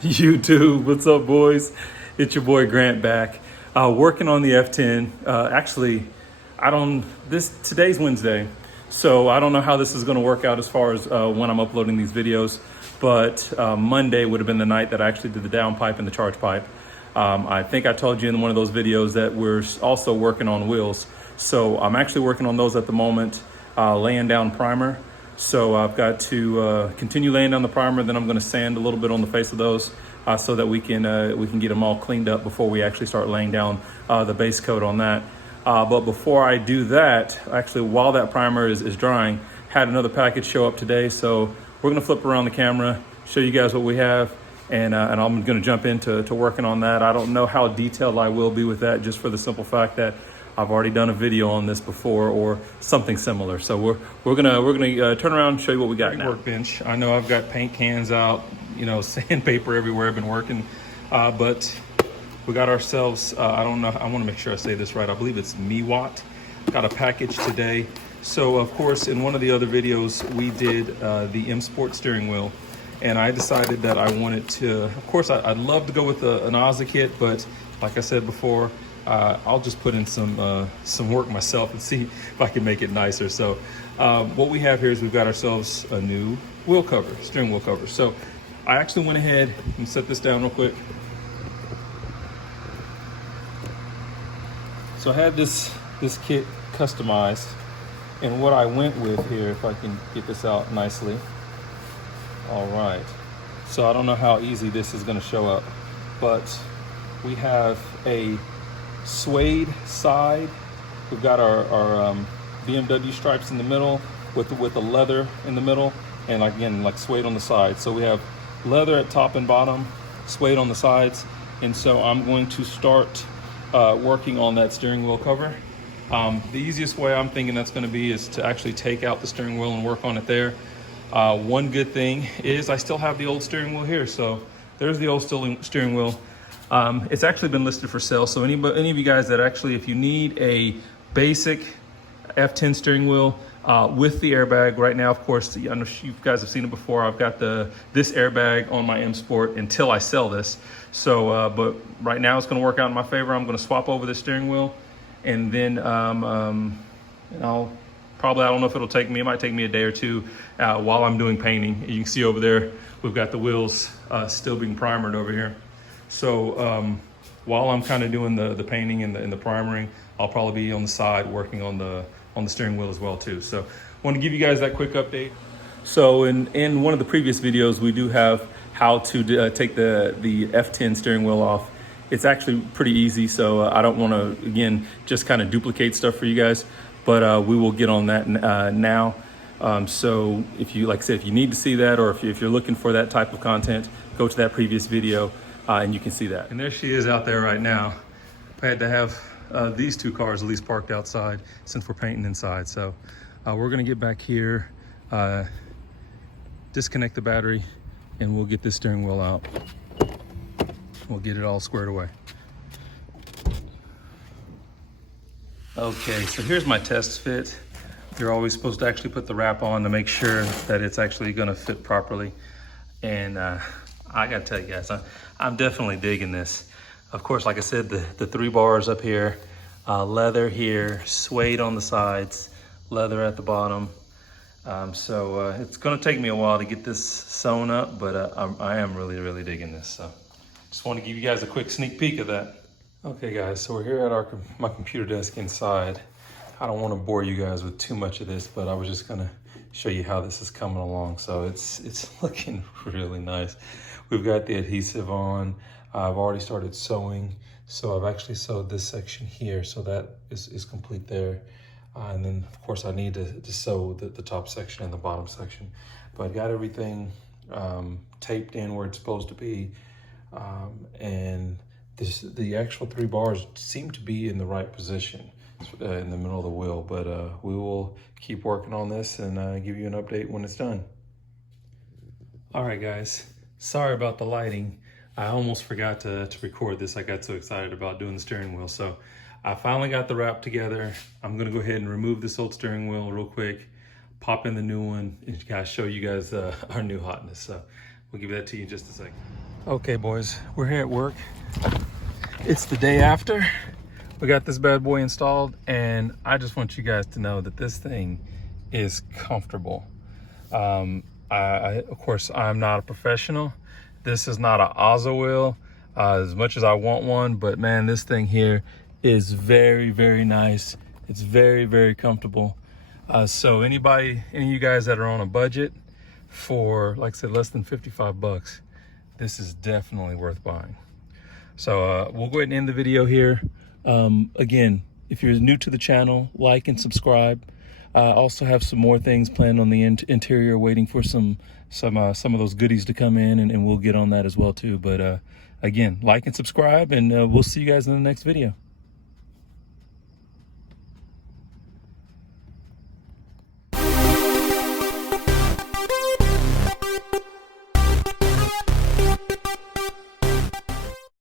YouTube, what's up, boys? It's your boy Grant back, working on the F10. Actually, today's Wednesday, so I don't know how this is going to work out as far as when I'm uploading these videos. But Monday would have been the night that I actually did the downpipe and the charge pipe. I think I told you in one of those videos that we're also working on wheels. So I'm actually working on those at the moment, laying down primer. So I've got to continue laying down the primer, then I'm going to sand a little bit on the face of those so that we can get them all cleaned up before we actually start laying down the base coat on that. But before I do that, actually while that primer is drying, had another package show up today. So we're going to flip around the camera, show you guys what we have, and I'm going to jump into working on that. I don't know how detailed I will be with that, just for the simple fact that I've already done a video on this before or something similar. So we're gonna turn around and show you what we got now. Workbench. I know I've got paint cans out, sandpaper everywhere. I've been working, but we got ourselves. I don't know. I want to make sure I say this right. I believe it's Mewant. Got a package today. So of course, in one of the other videos, we did the M Sport steering wheel, and I decided that I wanted to. Of course, I'd love to go with an Ozza kit, but like I said before, I'll just put in some work myself and see if I can make it nicer. So what we have here is we've got ourselves a new wheel cover, steering wheel cover. So I actually went ahead and set this down real quick. So I had this kit customized, and what I went with here, if I can get this out nicely. All right. So I don't know how easy this is going to show up, but we have a Suede side. We've got our BMW stripes in the middle with the leather in the middle, and again, like Suede on the side. So we have leather at top and bottom, Suede on the sides. And so I'm going to start working on that steering wheel cover. The easiest way I'm thinking that's going to be is to actually take out the steering wheel and work on it there. One good thing is I still have the old steering wheel here. So there's the old steering wheel. It's actually been listed for sale. So any of you guys that actually, if you need a basic F10 steering wheel with the airbag right now, of course, I know you guys have seen it before. I've got this airbag on my M Sport until I sell this. So, but right now it's going to work out in my favor. I'm going to swap over the steering wheel, and then I'll probably, I don't know if it'll take me, it might take me a day or two while I'm doing painting. You can see over there, we've got the wheels still being primered over here. So while I'm kind of doing the painting and the primering, I'll probably be on the side working on the steering wheel as well too. So I want to give you guys that quick update. So in one of the previous videos, we do have how to take the F10 steering wheel off. It's actually pretty easy, so I don't want to, again, just kind of duplicate stuff for you guys, but we will get on that now. So if you, like I said, if you need to see that, or if you're looking for that type of content, go to that previous video. And you can see that. And there she is out there right now. I had to have these two cars at least parked outside since we're painting inside. So we're gonna get back here, disconnect the battery, and we'll get this steering wheel out. We'll get it all squared away. Okay, so here's my test fit. You're always supposed to actually put the wrap on to make sure that it's actually gonna fit properly. And I gotta tell you guys, I'm definitely digging this. Of course, like I said, the 3 bars up here, leather here, Suede on the sides, leather at the bottom. So it's gonna take me a while to get this sewn up, but I am really digging this. So just want to give you guys a quick sneak peek of that. Okay guys, so we're here at my computer desk inside. I don't want to bore you guys with too much of this, but I was just gonna show you how this is coming along. So it's looking really nice. We've got the adhesive on. I've already started sewing. So I've actually sewed this section here. So that is complete there. And then of course I need to sew the top section and the bottom section. But I got everything taped in where it's supposed to be. And the actual 3 bars seem to be in the right position in the middle of the wheel. But we will keep working on this and give you an update when it's done. All right, guys. Sorry about the lighting. I almost forgot to record this. I got so excited about doing the steering wheel. So I finally got the wrap together. I'm gonna go ahead and remove this old steering wheel real quick, pop in the new one, and show you guys our new hotness. So we'll give that to you in just a second. Okay, boys, we're here at work. It's the day after. We got this bad boy installed, and I just want you guys to know that this thing is comfortable. Of course, I'm not a professional. This is not an Ozzo wheel, as much as I want one, but man, this thing here is very, very nice. It's very, very comfortable. So any of you guys that are on a budget for, like I said, less than 55 bucks, this is definitely worth buying. So we'll go ahead and end the video here. Again, if you're new to the channel, like and subscribe. Also have some more things planned on the interior, waiting for some of those goodies to come in, and we'll get on that as well too. But again, like and subscribe, and we'll see you guys in the next video.